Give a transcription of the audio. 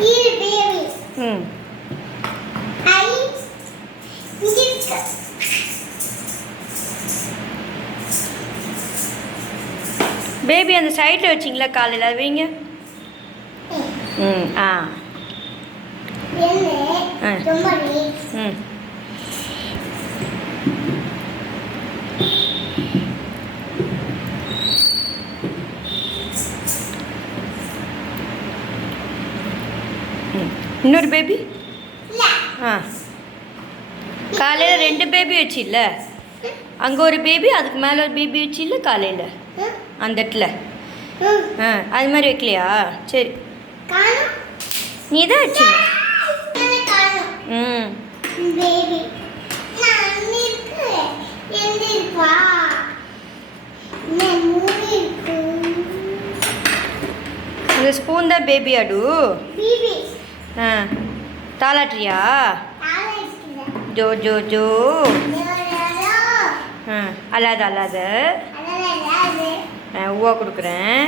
ம் பேபி அந்த சைடில் வச்சிங்களா காலையில் அது வைங்க. ம் ஆ ம் இன்னொரு பேபி ஆ காலையில் 2 பேபி வச்சில்ல, அங்கே ஒரு பேபி அதுக்கு மேலே ஒரு பேபி வச்சில்ல காலையில் அந்த இடத்துல. ஆ அது மாதிரி வைக்கலையா? சரி நீ தான் வச்சு. ம் இந்த ஸ்பூன் தான் பேபி ஆடு. ஆ தாளாட்றியா? ஜோ ஜோ ஜோ. ஆ அல்லாத அல்லாத ஊவா கொடுக்குறேன்.